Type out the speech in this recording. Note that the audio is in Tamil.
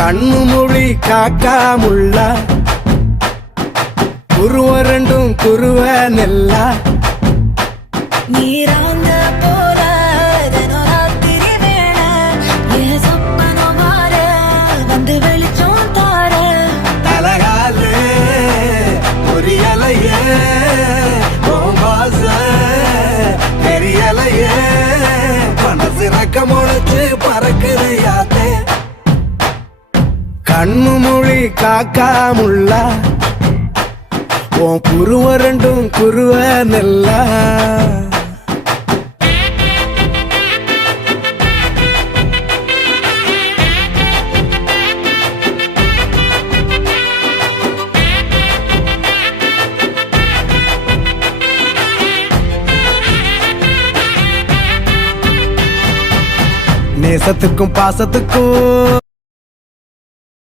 கண்ணு மொழி காக்காமுள்ள குருவ ரெண்டும் குருவ நெல்லா நீராங்க போல தினராத்திரி வேளை என் சொப்பனம் மாற வந்து வெளிச்சம் தார தலகாலே பொரியலையே ஓம்பாச பெரியலையே மனசு ரக்க முளைச்சு பறக்குதையாத்தே கண்ணு மொழி காக்காமுள்ள உன் குருவ ரெண்டும் குருவ நெல்லா நேசத்துக்கும் பாசத்துக்கும்